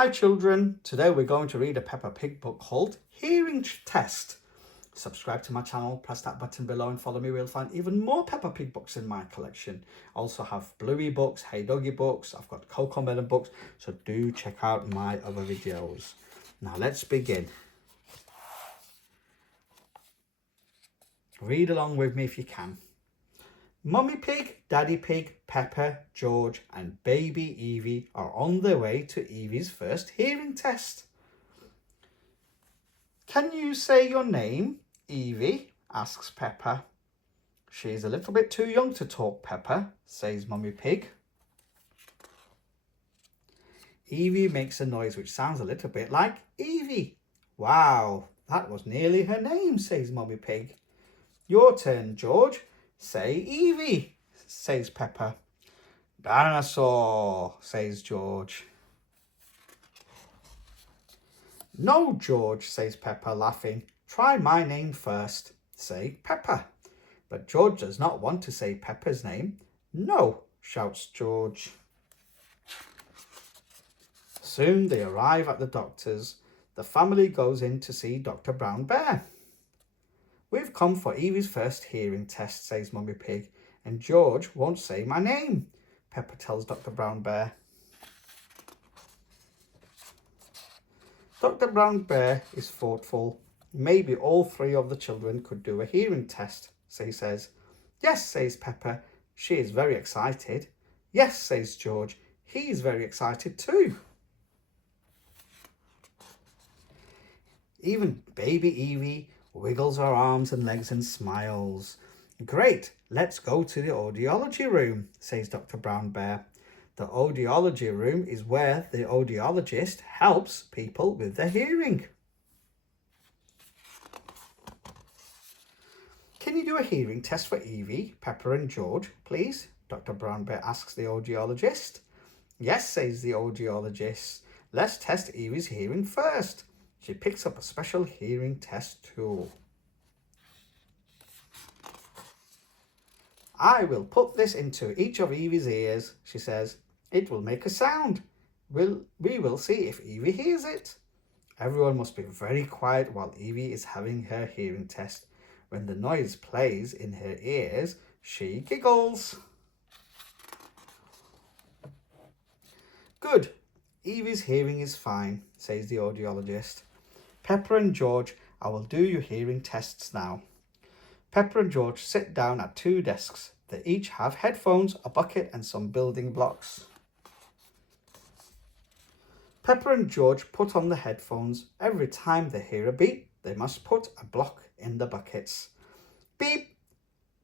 Hi children, today we're going to read a Peppa Pig book called Hearing Test. Subscribe to my channel, press that button below and follow me. We'll find even more Peppa Pig books in my collection. I also have Bluey books, Hey Doggy books, I've got Cocoa Melon books, so do check out my other videos. Now let's begin. Read along with me if you can. Mummy Pig, Daddy Pig, Peppa, George and baby Evie are on their way to Evie's first hearing test. Can you say your name, Evie? Asks Peppa. She's a little bit too young to talk, Peppa, says Mummy Pig. Evie makes a noise which sounds a little bit like Evie. Wow, that was nearly her name, says Mummy Pig. Your turn, George. Say Evie, says Peppa. Dinosaur, says George. No, George, says Peppa, laughing. Try my name first, say Peppa. But George does not want to say Peppa's name. No, shouts George. Soon they arrive at the doctor's. The family goes in to see Dr. Brown Bear. We've come for Evie's first hearing test, says Mummy Pig, and George won't say my name, Peppa tells Dr. Brown Bear. Dr. Brown Bear is thoughtful. Maybe all three of the children could do a hearing test, so he says. Yes, says Peppa. She is very excited. Yes, says George. He's very excited too. Even baby Evie wiggles her arms and legs and smiles. Great, let's go to the audiology room, says Dr. Brown Bear. The audiology room is where the audiologist helps people with their hearing. Can you do a hearing test for Evie, Peppa and George, please? Dr. Brown Bear asks the audiologist. Yes, says the audiologist. Let's test Evie's hearing first. She picks up a special hearing test tool. I will put this into each of Evie's ears, she says. It will make a sound. We will see if Evie hears it. Everyone must be very quiet while Evie is having her hearing test. When the noise plays in her ears, she giggles. Good. Evie's hearing is fine, says the audiologist. Peppa and George, I will do your hearing tests now. Peppa and George sit down at two desks. They each have headphones, a bucket and some building blocks. Peppa and George put on the headphones. Every time they hear a beep, they must put a block in the buckets. Beep!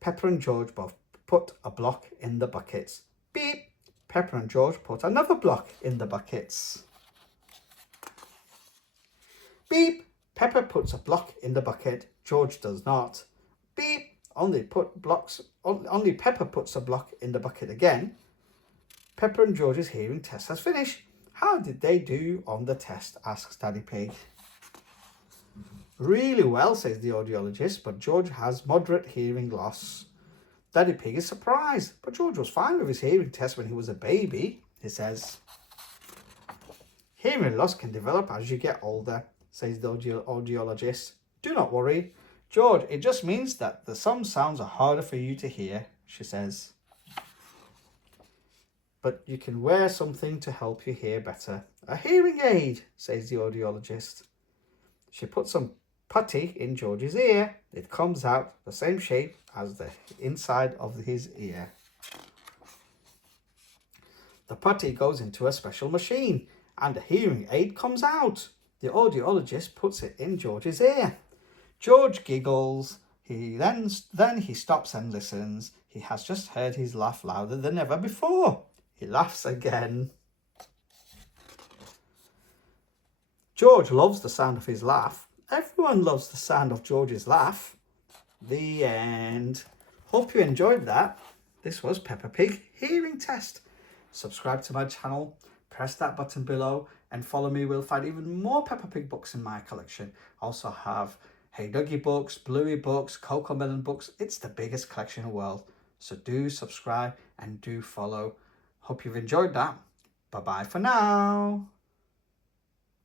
Peppa and George both put a block in the buckets. Beep! Peppa and George put another block in the buckets. Beep! Peppa puts a block in the bucket. George does not. Beep! Only Peppa puts a block in the bucket again. Peppa and George's hearing test has finished. How did they do on the test? Asks Daddy Pig. Really well, says the audiologist, but George has moderate hearing loss. Daddy Pig is surprised, but George was fine with his hearing test when he was a baby, he says. Hearing loss can develop as you get older, says the audiologist. Do not worry, George, it just means that some sounds are harder for you to hear, she says. But you can wear something to help you hear better. A hearing aid, says the audiologist. She puts some putty in George's ear. It comes out the same shape as the inside of his ear. The putty goes into a special machine and a hearing aid comes out. The audiologist puts it in George's ear. George giggles. Then he stops and listens. He has just heard his laugh louder than ever before. He laughs again. George loves the sound of his laugh. Everyone loves the sound of George's laugh. The end. Hope you enjoyed that. This was Peppa Pig Hearing Test. Subscribe to my channel, press that button below and follow me. We'll find even more Peppa Pig books in my collection. I also have Hey Doggy books, Bluey books, Cocoa Melon books. It's the biggest collection in the world. So do subscribe and do follow. Hope you've enjoyed that. Bye-bye for now.